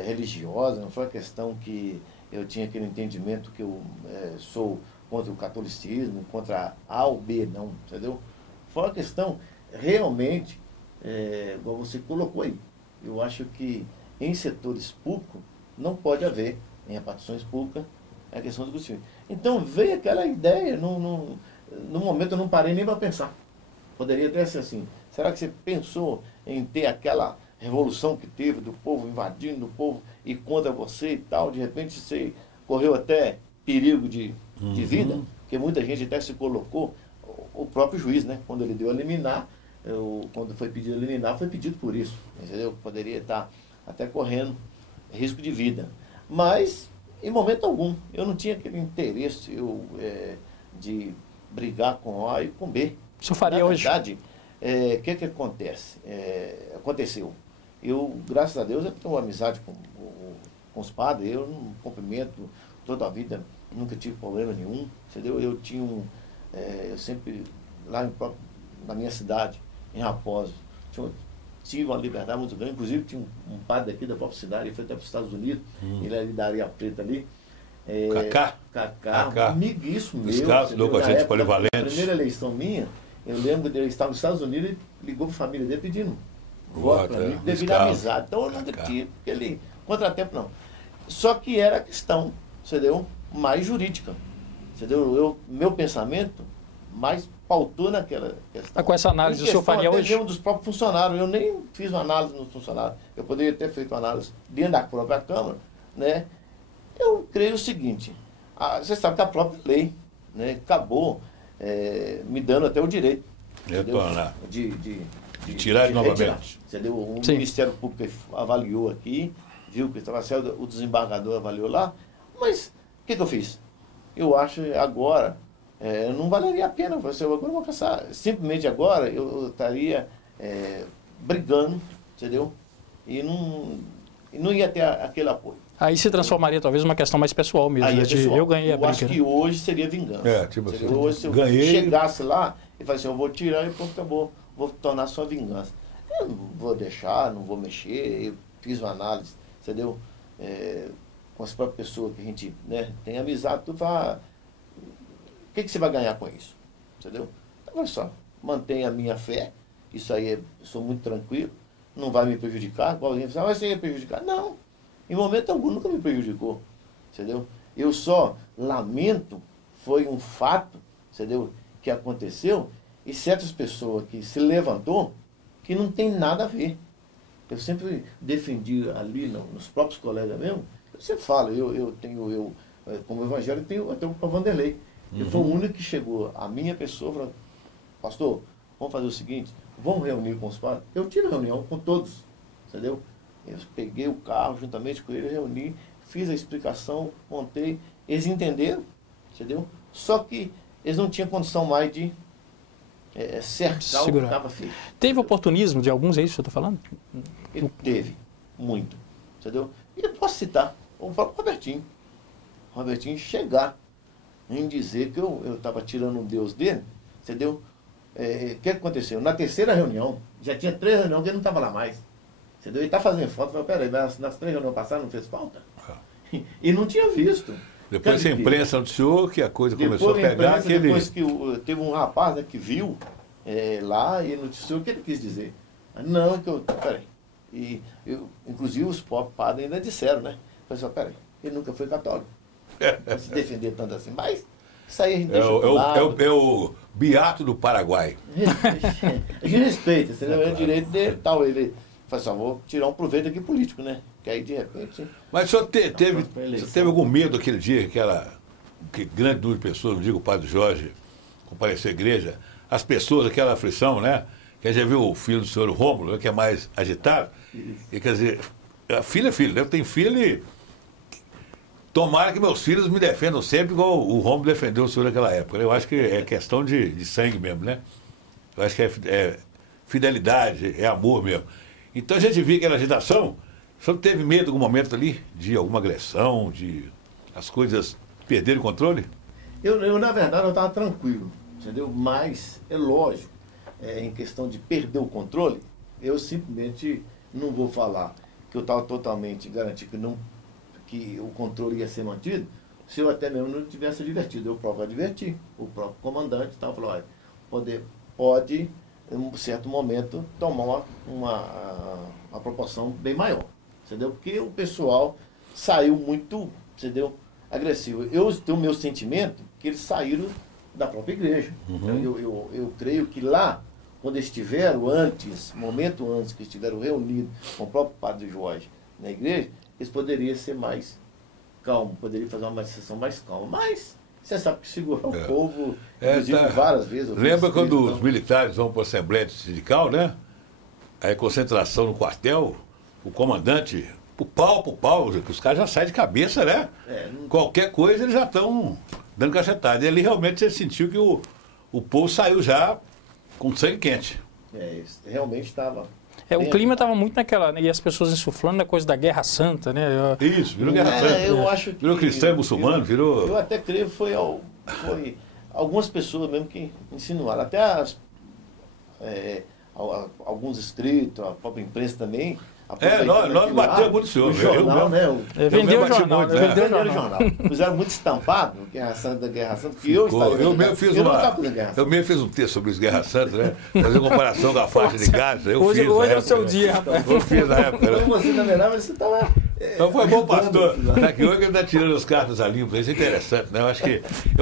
religiosa, não foi uma questão que eu tinha aquele entendimento que eu sou contra o catolicismo, contra A ou B, não, entendeu? Foi uma questão realmente, igual você colocou aí, eu acho que em setores públicos não pode haver, em repartições públicas, a questão do crucifixo. Então veio aquela ideia, no momento eu não parei nem para pensar. Poderia até ser assim, será que você pensou em ter aquela revolução que teve do povo invadindo, do povo ir contra você e tal, de repente você correu até perigo de vida, porque muita gente até se colocou, o próprio juiz, né, quando ele deu a liminar, quando foi pedido a liminar, foi pedido por isso, entendeu? Poderia estar até correndo risco de vida. Mas, em momento algum, eu não tinha aquele interesse de brigar com A e com B. O senhor faria hoje? Na verdade, o que acontece? Aconteceu. Eu, graças a Deus, eu tenho uma amizade com os padres, eu não cumprimento toda a vida, nunca tive problema nenhum, entendeu? Eu tinha eu sempre, lá na minha cidade, em Raposo, tive uma liberdade muito grande, inclusive tinha um padre daqui da própria cidade, ele foi até para os Estados Unidos, ele era ali da Areia Preta ali. Cacá, amiguíssimo meu. Estudou com a gente polivalente. Na primeira eleição minha, eu lembro dele estar nos Estados Unidos e ligou para a família dele pedindo voto para mim, devido à amizade. Então eu nunca tive aquele contratempo, não. Só que era a questão, entendeu? Mais jurídica. Entendeu? Meu pensamento mais pautou naquela questão. Com essa análise o senhor faria hoje? Eu dos próprios funcionários. Eu nem fiz uma análise nos funcionários. Eu poderia ter feito uma análise dentro da própria Câmara, né? Eu creio o seguinte, você sabe que a própria lei, né, acabou me dando até o direito de tirar novamente. Entendeu? O Ministério Público avaliou aqui, viu que estava certo, o desembargador avaliou lá, mas o que eu fiz? Eu acho agora, não valeria a pena, agora eu vou caçar. Simplesmente agora eu estaria brigando, entendeu? E não ia ter aquele apoio. Aí se transformaria talvez numa questão mais pessoal mesmo. Aí, eu ganhei a briga. Eu acho que hoje seria vingança. Tipo assim, hoje se eu chegasse lá e falasse assim, eu vou tirar e pronto, acabou, vou tornar sua vingança. Eu não vou deixar, não vou mexer, eu fiz uma análise, entendeu? Com as próprias pessoas que a gente, né, tem amizade, tu fala, o que você vai ganhar com isso? Entendeu? Então, olha só, mantenha a minha fé, isso aí eu sou muito tranquilo, não vai me prejudicar, igual a gente fala, mas você ia prejudicar? Não. Em momento algum nunca me prejudicou, entendeu? Eu só lamento, foi um fato, entendeu, que aconteceu, e certas pessoas que se levantou, que não tem nada a ver. Eu sempre defendi ali, nos próprios colegas mesmo, eu sempre falo, como evangélico, tenho até o Vanderlei. Ele foi o único que chegou, a minha pessoa, falou, pastor, vamos fazer o seguinte, vamos reunir com os padres. Eu tive reunião com todos, entendeu? Eu peguei o carro juntamente com ele, reuni, fiz a explicação, montei, eles entenderam, entendeu? Só que eles não tinham condição mais de cercar o que estava feito. Teve oportunismo de alguns, é isso que você está falando? Ele teve, muito, entendeu? E eu posso citar o próprio Robertinho. O Robertinho chegar em dizer que eu estava tirando o Deus dele, entendeu? O que aconteceu? Na terceira reunião, já tinha 3 reuniões que ele não estava lá mais. Entendeu? Ele está fazendo falta, mas peraí, nas 3 reuniões passadas não fez falta? E não tinha visto. Depois a imprensa noticiou que a coisa começou a pegar aquele... Depois que teve um rapaz, né, que viu lá e noticiou o que ele quis dizer. Não, peraí. Inclusive os próprios padres ainda disseram, né? Pessoal, peraí, ele nunca foi católico. Não se defender tanto assim, mas isso aí a gente deixa é o beato do Paraguai. A gente respeita, entendeu? É o direito dele, tal, ele... Falei assim, vou tirar um proveito aqui político, né? Que aí de repente... Mas o senhor teve algum medo aquele dia que grande número de pessoas, não digo o padre Jorge, compareceu à igreja, as pessoas, aquela aflição, né? Que a gente já viu o filho do senhor Rômulo, né, que é mais agitado. E quer dizer, filho é filho, né? Eu tenho filho e tomara que meus filhos me defendam sempre igual o Rômulo defendeu o senhor naquela época. Eu acho que é questão de sangue mesmo, né? Eu acho que é fidelidade, é amor mesmo. Então a gente viu aquela agitação. O senhor teve medo em algum momento ali de alguma agressão, de as coisas perderem o controle? Eu na verdade, eu estava tranquilo, entendeu? Mas, é lógico, em questão de perder o controle, eu simplesmente não vou falar que eu estava totalmente garantido que o controle ia ser mantido, se eu até mesmo não tivesse advertido. Eu próprio adverti, o próprio comandante falou, olha, pode, em um certo momento, tomar uma proporção bem maior, entendeu? Porque o pessoal saiu muito, entendeu, agressivo. Eu tenho o meu sentimento que eles saíram da própria igreja. Então, eu creio que lá, quando estiveram momento antes que estiveram reunidos com o próprio padre Jorge na igreja, eles poderiam ser mais calmos, poderiam fazer uma sessão mais calma. Mas você sabe que segurar o povo, inclusive várias vezes. Lembra quando os militares vão para a Assembleia Sindical, né? Aí concentração no quartel, o comandante, pro pau, os caras já saem de cabeça, né? Qualquer coisa eles já estão dando cachetada. E ali realmente você sentiu que o povo saiu já com sangue quente. Realmente estava. O clima estava muito naquela, né, e as pessoas insuflando na coisa da Guerra Santa, né? Isso, virou Guerra Santa. Eu acho que virou cristão e muçulmano, virou. Eu até creio que foi algumas pessoas mesmo que insinuaram. Até alguns escritos, a própria imprensa também. Nós batemos muito o senhor. O jornal, né? Vendeu o jornal. Vendeu o jornal. Fizeram muito estampado no Guerra Santa, porque eu estava. Eu mesmo fiz um texto sobre os Guerra Santa, né? Fazer comparação da faixa de Gaza. Hoje é o seu dia, rapaz. Eu fiz na época. Então você, na verdade, você estava. Então foi bom, pastor. Daqui hoje ele está tirando os cartas a limpo. Isso é interessante, né? Eu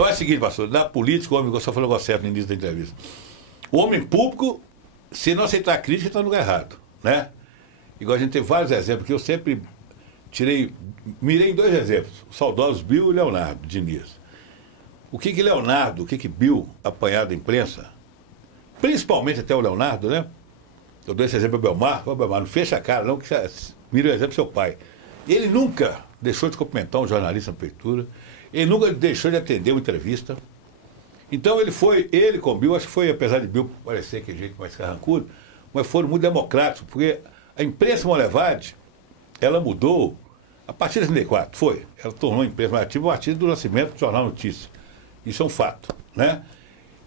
acho o seguinte, pastor, na política, o homem, você falou certo no início da entrevista. O homem público, se não aceitar a crítica, está no lugar errado, né? Igual a gente tem vários exemplos, que eu sempre mirei em 2 exemplos, os saudosos Bill e Leonardo Diniz. O que Leonardo, o que Bill apanhar da imprensa, principalmente até o Leonardo, né? Eu dou esse exemplo ao Belmar, não fecha a cara, não, que mira o exemplo do seu pai. Ele nunca deixou de cumprimentar um jornalista na prefeitura, ele nunca deixou de atender uma entrevista. Então ele com o Bill, acho que foi, apesar de Bill parecer que é jeito mais carrancudo, mas foram muito democráticos, porque a imprensa Monlevade, ela mudou a partir de 1934, ela tornou a imprensa mais ativa a partir do nascimento do Jornal Notícia. Isso é um fato, né?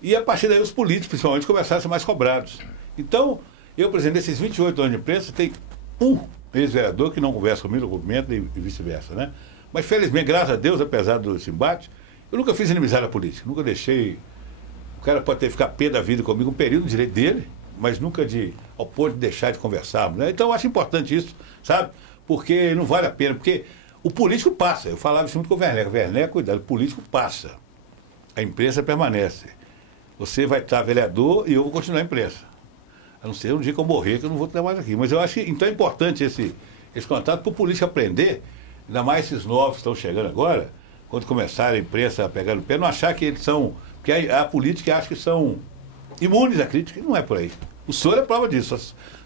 E a partir daí os políticos, principalmente, começaram a ser mais cobrados. Então, eu, por exemplo, nesses 28 anos de imprensa, tem um ex-vereador que não conversa comigo, não cumprimenta e vice-versa, né? Mas, felizmente, graças a Deus, apesar desse embate, eu nunca fiz inimizade na política, nunca deixei. O cara pode ter que ficar pé da vida comigo, um período do direito dele, mas nunca ao ponto de deixar de conversar, né? Então eu acho importante isso, sabe? Porque não vale a pena, porque o político passa. Eu falava isso muito com o Werneck. Werneck, cuidado, o político passa. A imprensa permanece. Você vai estar vereador e eu vou continuar a imprensa. A não ser um dia que eu morrer, que eu não vou estar mais aqui. Mas eu acho que então é importante esse contato para o político aprender, ainda mais esses novos que estão chegando agora, quando começarem a imprensa a pegar no pé, não achar que eles são. Porque a política acha que são imunes à crítica, e não é por aí. O senhor é prova disso. O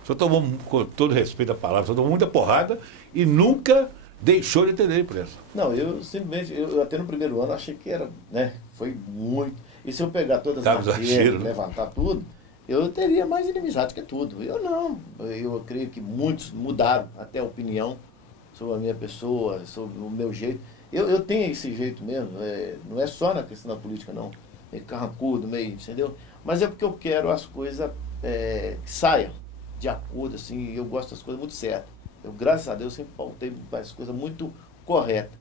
senhor tomou, com todo respeito à palavra, o senhor tomou muita porrada e nunca deixou de entender a imprensa. Não, eu simplesmente, eu até no primeiro ano achei que era, né, foi muito. E se eu pegar todas as matérias, levantar tudo, eu teria mais inimizade que tudo. Eu não. Eu creio que muitos mudaram até a opinião sobre a minha pessoa, sobre o meu jeito. Eu tenho esse jeito mesmo, não é só na questão da política, não. Meio carrancudo, meio, entendeu? Mas é porque eu quero as coisas que saiam de acordo, assim, eu gosto das coisas muito certas. Eu, graças a Deus, sempre pautei as coisas muito corretas.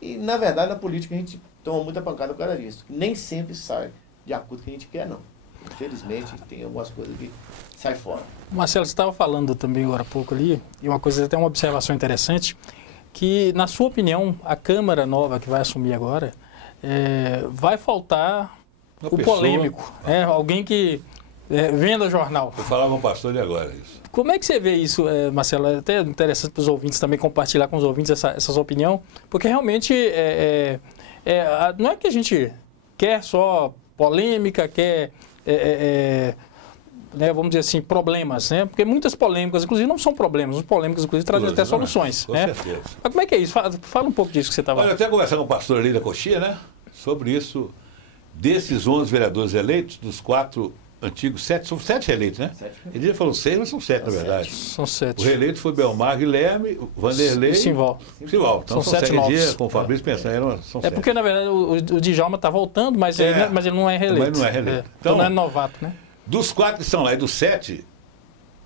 E, na verdade, na política a gente toma muita pancada por causa disso. Nem sempre sai de acordo com o que a gente quer, não. Infelizmente, tem algumas coisas que saem fora. Marcelo, você estava falando também agora há pouco ali, e uma coisa, até uma observação interessante, que, na sua opinião, a Câmara nova que vai assumir agora, vai faltar o polêmico, alguém que venda jornal. Eu falava com o pastor de agora isso. Como é que você vê isso, Marcelo? É até interessante para os ouvintes também compartilhar com os ouvintes essas opiniões, porque realmente não é que a gente quer só polêmica, quer, vamos dizer assim, problemas, né? Porque muitas polêmicas, inclusive, não são problemas, as polêmicas, inclusive, trazem até soluções. Com né? certeza. Mas como é que é isso? Fala um pouco disso que você estava... Olha, eu até conversar com o pastor ali da Coxinha, né? Sobre isso, desses 11 vereadores eleitos, dos 4 antigos 7, são 7 reeleitos, né? 7. Ele falou 6, mas são 7, na verdade. São 7. O reeleito foi Belmar, Guilherme, Vanderlei e Simval. Então São são 7 7 novos. dias, com o Fabrício pensando, são 7. Porque, na verdade, o Djalma está voltando, mas ele não é reeleito. Mas não é reeleito. Então não é novato, né? Dos 4 que estão lá e dos 7,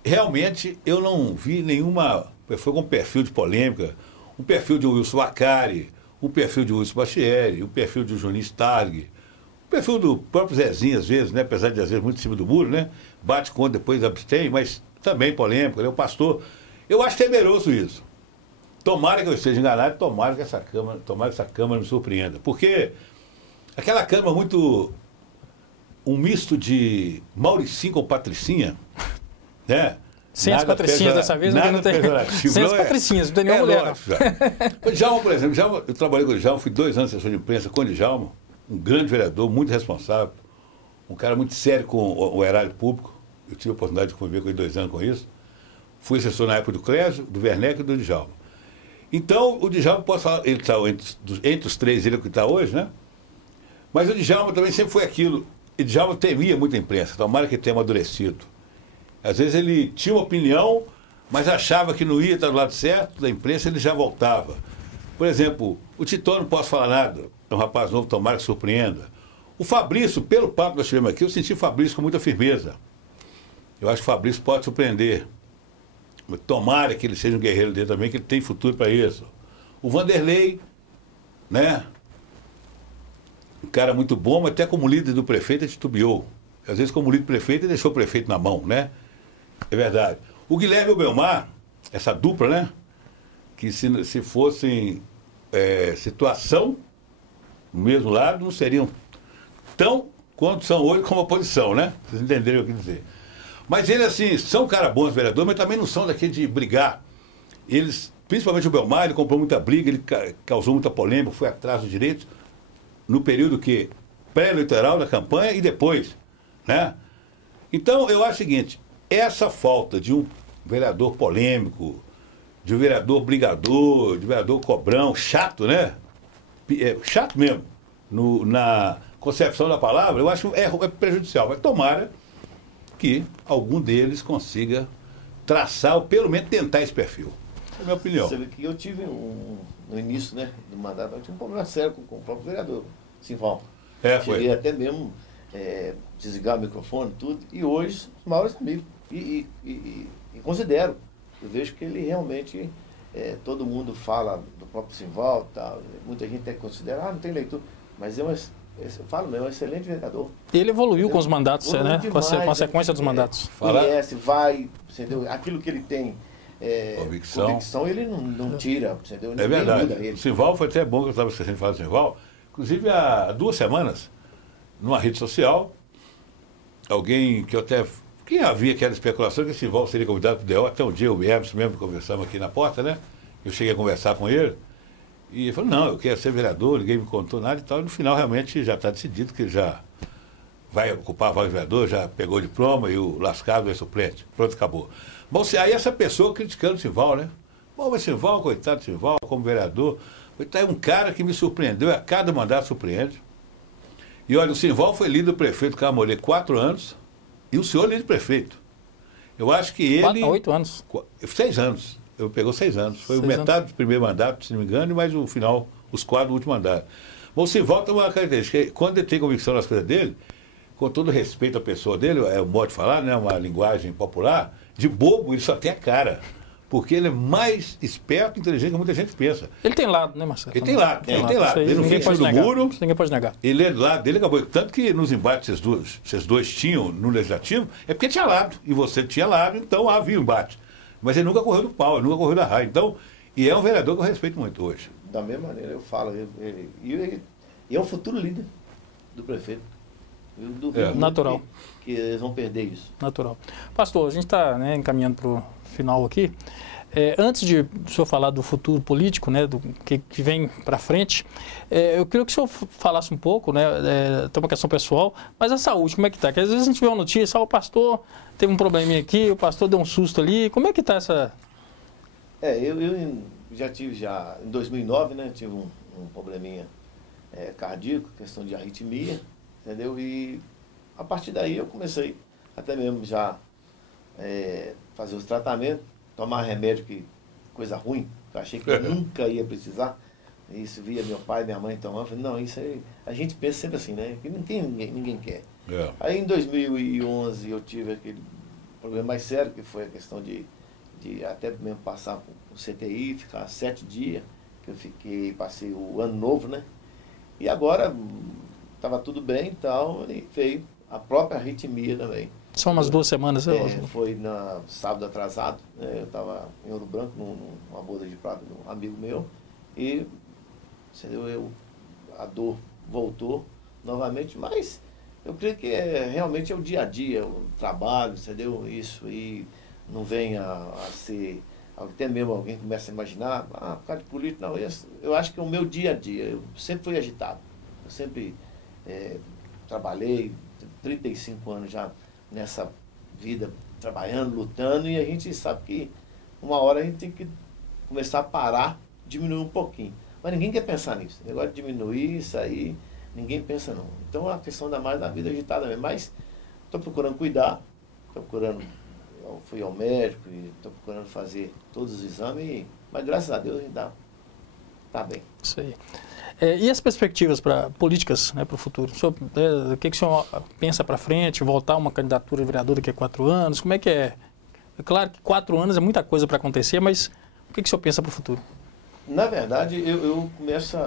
realmente eu não vi nenhuma... Foi com um perfil de polêmica, um perfil de Wilson Vacari, um perfil de Wilson Bachieri, um perfil de Juninho Starling, um perfil do próprio Zezinho, às vezes, né? Apesar de, às vezes, muito em cima do muro, né? Bate contra, depois abstém, mas também polêmico, né? O pastor... Eu acho temeroso isso. Tomara que eu esteja enganado, tomara que essa Câmara me surpreenda. Porque aquela Câmara muito... Um misto de Mauricinho com Patricinha, né? Sem as patricinhas dessa vez, não tem. Sem as patricinhas, não tem nenhuma mulher. O Djalma, por exemplo, eu trabalhei com o Djalma, fui 2 anos de assessor de imprensa com o Djalma, um grande vereador, muito responsável, um cara muito sério com o erário público. Eu tive a oportunidade de conviver com ele 2 anos com isso. Fui assessor na época do Clésio, do Werneck e do Djalma. Então, o Djalma, posso falar, ele está entre os 3, ele é o que está hoje, né? Mas o Djalma também sempre foi aquilo. O Djalma temia muito a imprensa, tomara que tenha amadurecido. Às vezes ele tinha uma opinião, mas achava que não ia estar do lado certo da imprensa, ele já voltava. Por exemplo, o Titão não posso falar nada, é um rapaz novo, tomara que surpreenda. O Fabrício, pelo papo que nós tivemos aqui, eu senti o Fabrício com muita firmeza. Eu acho que o Fabrício pode surpreender. Tomara que ele seja um guerreiro dele também, que ele tem futuro para isso. O Vanderlei, né? Um cara muito bom, mas até como líder do prefeito ele titubeou. Às vezes como líder do prefeito ele deixou o prefeito na mão, né? É verdade. O Guilherme e o Belmar, essa dupla, né? Que se fossem situação no mesmo lado, não seriam tão quanto são hoje como oposição, né? Vocês entenderam o que dizer. Mas eles, assim, são cara bons vereadores, mas também não são daquele de brigar. Eles, principalmente o Belmar, ele comprou muita briga, ele causou muita polêmica, foi atrás dos direitos, no período que pré-eleitoral da campanha e depois, né? Então, eu acho o seguinte, essa falta de um vereador polêmico, de um vereador brigador, de um vereador cobrão, chato, né? Chato mesmo, na concepção da palavra, eu acho é prejudicial. Mas tomara que algum deles consiga traçar, ou pelo menos tentar esse perfil. É a minha opinião. Você vê que eu tive no início, né, do mandato, eu tive um problema sério com o próprio vereador, Simval. Foi. Cheguei até mesmo desligar o microfone e tudo, e hoje, os maiores amigos. E considero. Eu vejo que ele realmente, todo mundo fala do próprio Simval, tal, muita gente até considera, não tem leitura, mas eu falo mesmo, é um excelente vereador. Ele evoluiu com os mandatos, né? Demais, com a sequência dos mandatos. Conhece, vai, entendeu? Aquilo que ele tem convicção, ele não tira, entendeu? É verdade. O Simval foi até bom que eu estava esquecendo de falar do Simval. Inclusive, há 2 semanas, numa rede social, alguém que eu até... Quem havia aquela especulação que o Simval seria convidado para o DO, até um dia o Emerson mesmo conversamos aqui na porta, né? Eu cheguei a conversar com ele. E ele falou, não, eu quero ser vereador, ninguém me contou nada e tal. E no final realmente já está decidido que ele já vai ocupar a vaga de vereador, já pegou o diploma e o lascado é suplente. Pronto, acabou. Bom, aí essa pessoa criticando o Simval, né? Bom, mas Simval, coitado do Simval, como vereador, é um cara que me surpreendeu, a cada mandato surpreende. E olha, o Simval foi líder do prefeito Camolê 4 anos e o senhor líder do prefeito. Eu acho que ele... 8 anos. 6 anos. Eu pegou 6 anos. Foi 6 metade anos. do primeiro mandato, se não me engano, e mais o final, os 4 do último mandato. Bom, o Simval tem uma característica. Quando ele tem convicção nas coisas dele, com todo respeito à pessoa dele, é o modo de falar, né, uma linguagem popular, de bobo ele só tem a cara. Porque ele é mais esperto e inteligente que muita gente pensa. Ele tem lado, né, Marcelo? Ele tem lado. Ele não fica no muro. Isso ninguém pode negar. Ele é lado dele, acabou. Tanto que nos embates vocês dois tinham no Legislativo, é porque tinha lado. E você tinha lado, então havia um embate. Mas ele nunca correu do pau, ele nunca correu da raia. Então, e é um vereador que eu respeito muito hoje. Da mesma maneira, eu falo. E é o futuro líder do prefeito. Eu duvido natural. Que eles vão perder isso. Natural. Pastor, a gente está encaminhando para o final aqui. Antes de o senhor falar do futuro político, né, do que vem para frente, eu queria que o senhor falasse um pouco, né, tem uma questão pessoal, mas a saúde, como é que está? Porque às vezes a gente vê uma notícia, o pastor teve um probleminha aqui, o pastor deu um susto ali, como é que está essa... Eu já tive, em 2009, né, tive um probleminha cardíaco, questão de arritmia, entendeu? E a partir daí eu comecei até mesmo já fazer os tratamentos, tomar remédio, coisa ruim, que eu achei que eu nunca ia precisar. Isso via meu pai e minha mãe tomando. Eu falei, não, isso aí, a gente pensa sempre assim, né? Que ninguém quer. Aí em 2011 eu tive aquele problema mais sério, que foi a questão de até mesmo passar por CTI, ficar 7 dias, que eu passei o ano novo, né? E agora estava tudo bem e tal, e veio a própria arritmia também. São umas 2 semanas, foi na sábado atrasado, né? Eu estava em Ouro Branco, numa boda de prata de um amigo meu, e a dor voltou novamente, mas eu creio que realmente é o dia a dia, o trabalho, entendeu? Isso aí não vem a ser, até mesmo alguém começa a imaginar, por causa de política, não, eu acho que é o meu dia a dia, eu sempre fui agitado, eu sempre trabalhei, 35 anos já nessa vida, trabalhando, lutando, e a gente sabe que uma hora a gente tem que começar a parar, diminuir um pouquinho. Mas ninguém quer pensar nisso. O negócio de diminuir isso aí, ninguém pensa não. Então é uma questão da mais da vida agitada mesmo. Mas estou procurando cuidar, eu fui ao médico e estou procurando fazer todos os exames, mas graças a Deus ainda está bem. Isso aí. E as perspectivas políticas, né, para o futuro? O que o senhor pensa para frente? Voltar a uma candidatura a vereador daqui a 4 anos? Como é que é? É claro que 4 anos é muita coisa para acontecer, mas o que o senhor pensa para o futuro? Na verdade, eu começo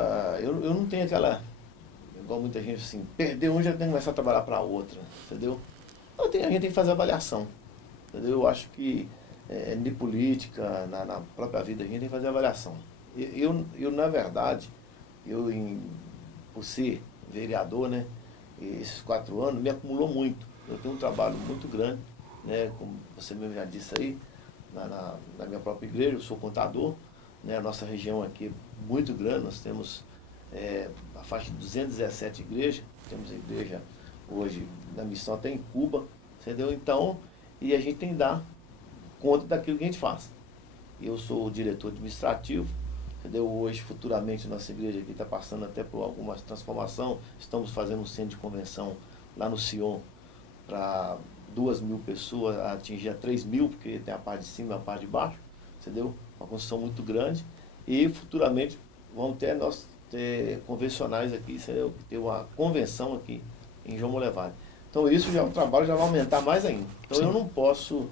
eu não tenho aquela, igual muita gente assim, perder um já tem que começar a trabalhar para outra, entendeu? A gente tem que fazer avaliação, entendeu? Eu acho que de política, na própria vida, a gente tem que fazer avaliação. Eu na verdade, por ser vereador, né, esses 4 anos, me acumulou muito. Eu tenho um trabalho muito grande, né, como você mesmo já disse aí, na minha própria igreja, eu sou contador. Né, a nossa região aqui é muito grande, nós temos a faixa de 217 igrejas, temos igreja hoje na missão até em Cuba, entendeu? Então, e a gente tem que dar conta daquilo que a gente faz. Eu sou o diretor administrativo, entendeu? Hoje, futuramente, nossa igreja aqui está passando até por alguma transformação, estamos fazendo um centro de convenção lá no Sion para 2.000 pessoas, atingir a 3.000, porque tem a parte de cima e a parte de baixo, entendeu? Uma construção muito grande, e futuramente vamos ter convencionais aqui, ter uma convenção aqui em João Molevade. Então isso já o trabalho já vai aumentar mais ainda. Então eu não posso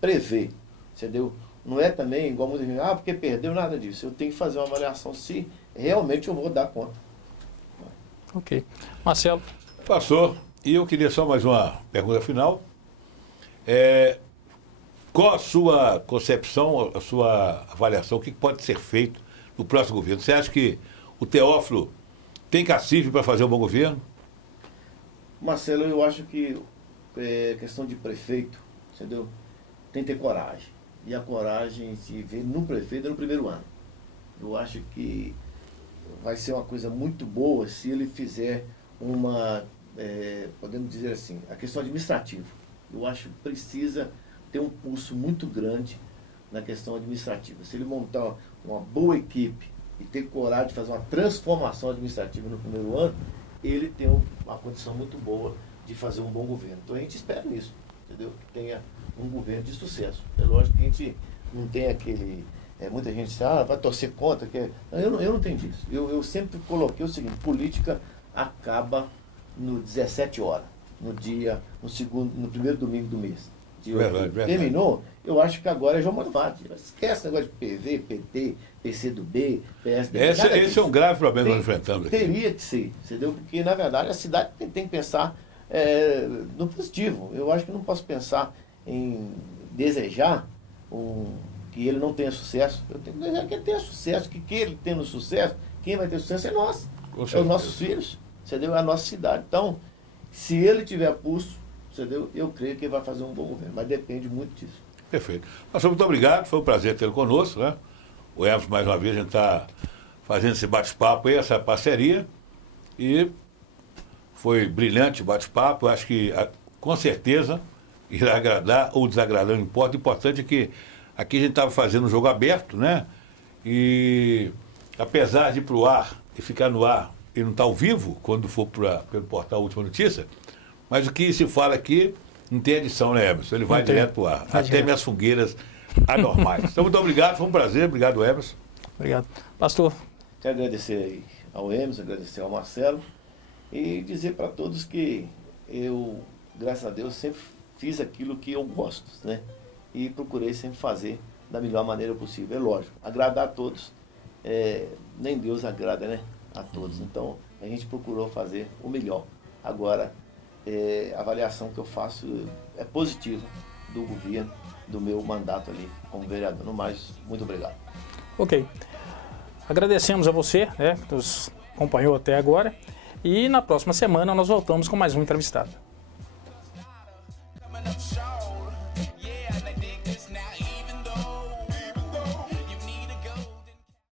prever, entendeu? Não é também igual muita gente, porque perdeu, nada disso. Eu tenho que fazer uma avaliação se realmente eu vou dar conta. Ok. Marcelo. Passou. E eu queria só mais uma pergunta final. Qual a sua concepção, a sua avaliação, o que pode ser feito no próximo governo? Você acha que o Teófilo tem cacife para fazer um bom governo? Marcelo, eu acho que questão de prefeito, entendeu? Tem que ter coragem. E a coragem se vê no prefeito no primeiro ano. Eu acho que vai ser uma coisa muito boa se ele fizer podemos dizer assim, a questão administrativa. Eu acho que precisa ter um pulso muito grande na questão administrativa. Se ele montar uma boa equipe e ter coragem de fazer uma transformação administrativa no primeiro ano, ele tem uma condição muito boa de fazer um bom governo. Então a gente espera isso, entendeu? Que tenha um governo de sucesso. É lógico que a gente não tem aquele... muita gente diz, vai torcer contra. Eu não tenho disso. Eu sempre coloquei o seguinte, política acaba no 17 horas, no primeiro domingo do mês. Verdade. Terminou, eu acho que agora é João Molevade. Esquece o negócio de PV, PT, PCdoB, PSD. Esse é um grave problema que nós enfrentamos aqui. Teria que ser, entendeu? Porque, na verdade, a cidade tem que pensar no positivo. Eu acho que não posso pensar em desejar que ele não tenha sucesso. Eu tenho que desejar que ele tenha sucesso, que ele tendo sucesso, quem vai ter sucesso é nós. É os nossos filhos, entendeu? É a nossa cidade. Então, se ele tiver pulso, entendeu? Eu creio que ele vai fazer um bom governo, mas depende muito disso. Perfeito. Pastor, muito obrigado, foi um prazer tê-lo conosco, né? O Emerson, mais uma vez, a gente está fazendo esse bate-papo aí, essa parceria, e foi brilhante o bate-papo. Eu acho que, com certeza, irá agradar ou desagradar, não importa. O importante é que aqui a gente estava fazendo um jogo aberto, né? E, apesar de ir para o ar e ficar no ar e não estar ao vivo, quando for pelo portal Última Notícia, mas o que se fala aqui Não tem edição, né, Emerson? Ele vai Não tem. direto pro ar. Vai Até direto. minhas fogueiras anormais. Então, muito obrigado, foi um prazer. Obrigado, Emerson. Obrigado. Pastor, Quero agradecer aí ao Emerson, agradecer ao Marcelo e dizer para todos que eu, graças a Deus, sempre fiz aquilo que eu gosto, né? E procurei sempre fazer da melhor maneira possível. É lógico, agradar a todos, nem Deus agrada, né? A todos. Então, a gente procurou fazer o melhor. Agora, a avaliação que eu faço é positiva do governo, do meu mandato ali como vereador. No mais, muito obrigado. ok. Agradecemos a você, né, que nos acompanhou até agora. E na próxima semana nós voltamos com mais um entrevistado.